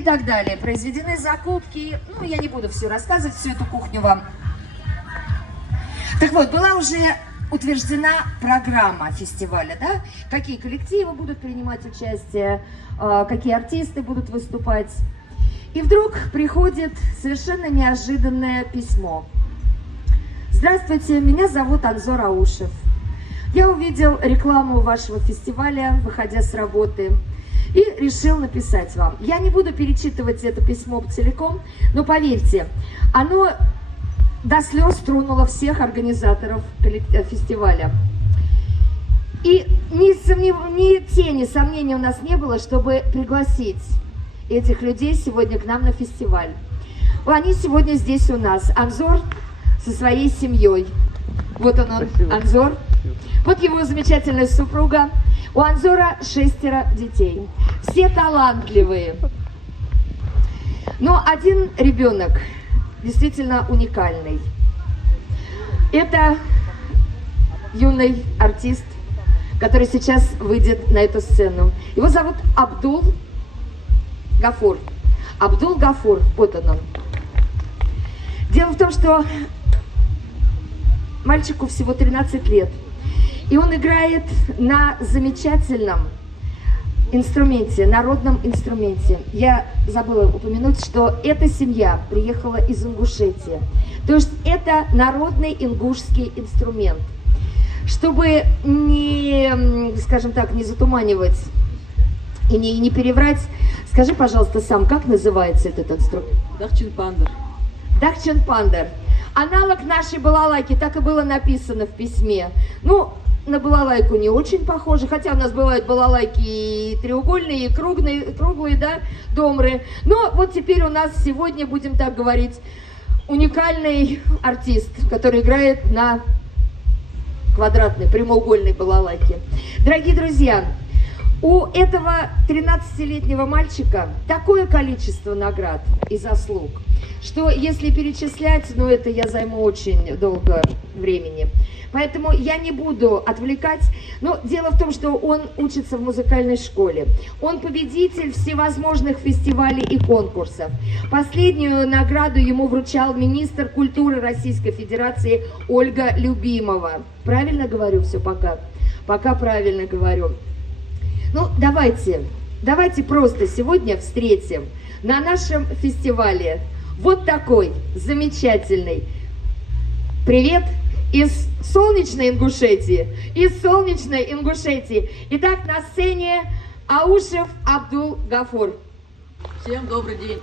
И так далее. Произведены закупки. Ну, я не буду все рассказывать, всю эту кухню вам. Так вот, была уже утверждена программа фестиваля, да? Какие коллективы будут принимать участие, какие артисты будут выступать. И вдруг приходит совершенно неожиданное письмо. Здравствуйте, меня зовут Анзор Аушев. Я увидел рекламу вашего фестиваля, выходя с работы, и решил написать вам. Я не буду перечитывать это письмо целиком, но поверьте, оно до слез тронуло всех организаторов фестиваля. И ни тени сомнений у нас не было, чтобы пригласить этих людей сегодня к нам на фестиваль. Они сегодня здесь у нас. Анзор со своей семьей. Вот он, Анзор. Вот его замечательная супруга. У Анзора 6 детей. Все талантливые. Но один ребенок действительно уникальный. Это юный артист, который сейчас выйдет на эту сцену. Его зовут Абдул Гафур. Абдул Гафур, вот он. Дело в том, что мальчику всего 13 лет. И он играет на замечательном инструменте, народном инструменте. Я забыла упомянуть, что эта семья приехала из Ингушетии. То есть это народный ингушский инструмент. Чтобы не, скажем так, не затуманивать и не переврать, скажи, пожалуйста, сам, как называется этот инструмент? Дахчинпандер. Дахчинпандер. Аналог нашей балалайки, так и было написано в письме. Ну, на балалайку не очень похоже, хотя у нас бывают балалайки и треугольные, и круглые, да, домры. Но вот теперь у нас сегодня, будем так говорить, уникальный артист, который играет на квадратной, прямоугольной балалайке. Дорогие друзья, у этого 13-летнего мальчика такое количество наград и заслуг, что если перечислять, ну это я займу очень долго времени. Поэтому я не буду отвлекать, но дело в том, что он учится в музыкальной школе. Он победитель всевозможных фестивалей и конкурсов. Последнюю награду ему вручал министр культуры Российской Федерации Ольга Любимова. Правильно говорю все пока? Пока правильно говорю. Ну, давайте просто сегодня встретим на нашем фестивале вот такой замечательный привет из солнечной Ингушетии, Итак, на сцене Аушев Абдул Гафур. Всем добрый день.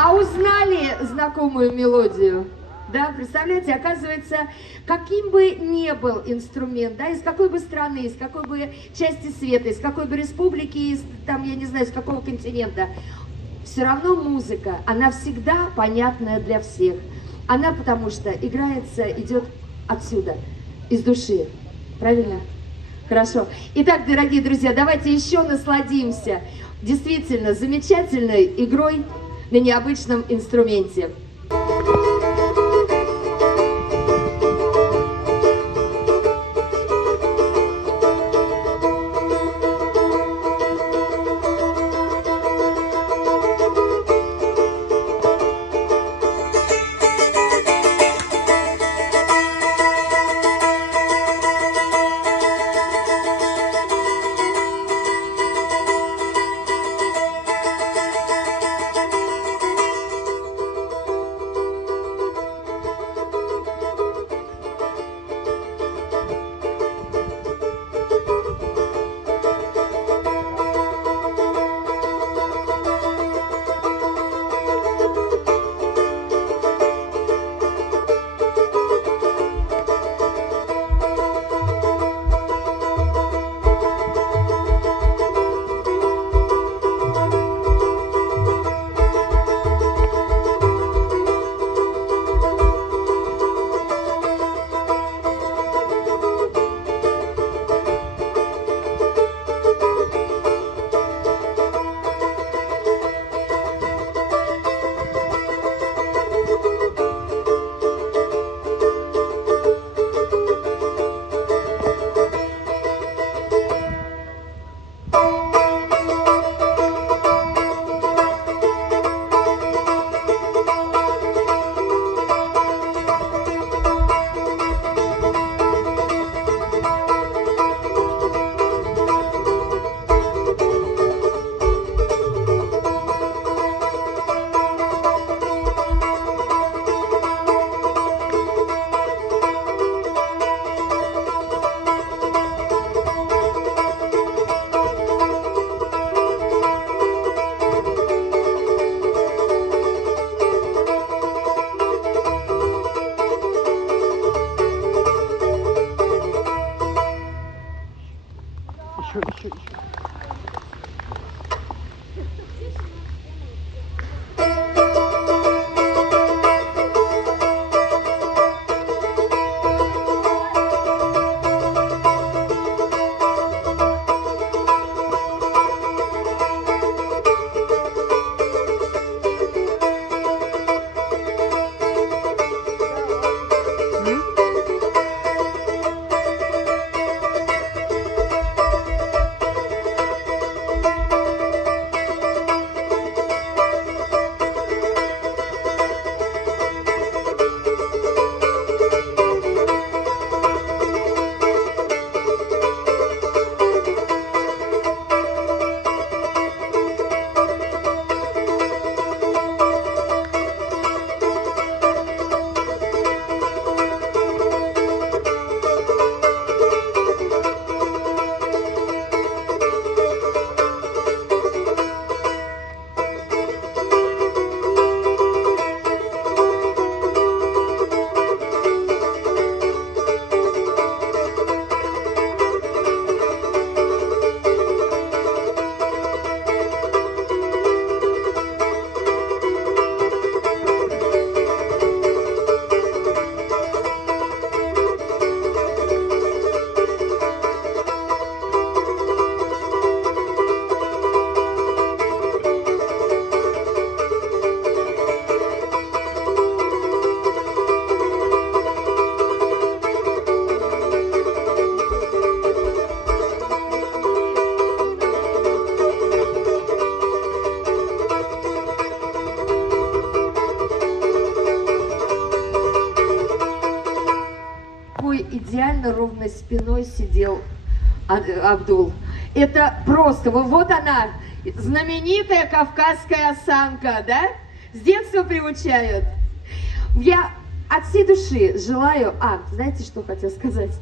А узнали знакомую мелодию? Да, представляете, оказывается, каким бы ни был инструмент, да, из какой бы страны, из какой бы части света, из какой бы республики, из, там, я не знаю, из какого континента, все равно музыка, она всегда понятная для всех. Она потому что играется, идет отсюда, из души. Правильно? Хорошо. Итак, дорогие друзья, давайте еще насладимся действительно замечательной игрой на необычном инструменте. Идеально ровной спиной сидел Абдул. Это просто, вот она, знаменитая кавказская осанка, да? С детства приучают. Я от всей души желаю... знаете, что хотела сказать?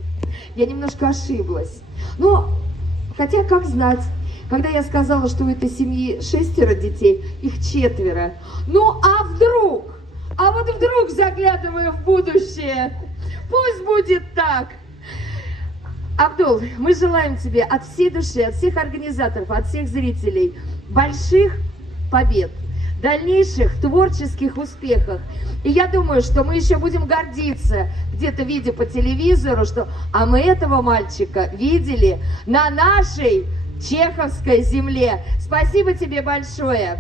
Я немножко ошиблась. Но, хотя, как знать, Когда я сказала, что у этой семьи 6 детей, их 4. Ну а вдруг? А вот вдруг, заглядывая в будущее, пусть будет так. Абдул, мы желаем тебе от всей души, от всех организаторов, от всех зрителей больших побед, дальнейших творческих успехов. И я думаю, что мы еще будем гордиться, где-то видя по телевизору, что а мы этого мальчика видели на нашей чеховской земле. Спасибо тебе большое.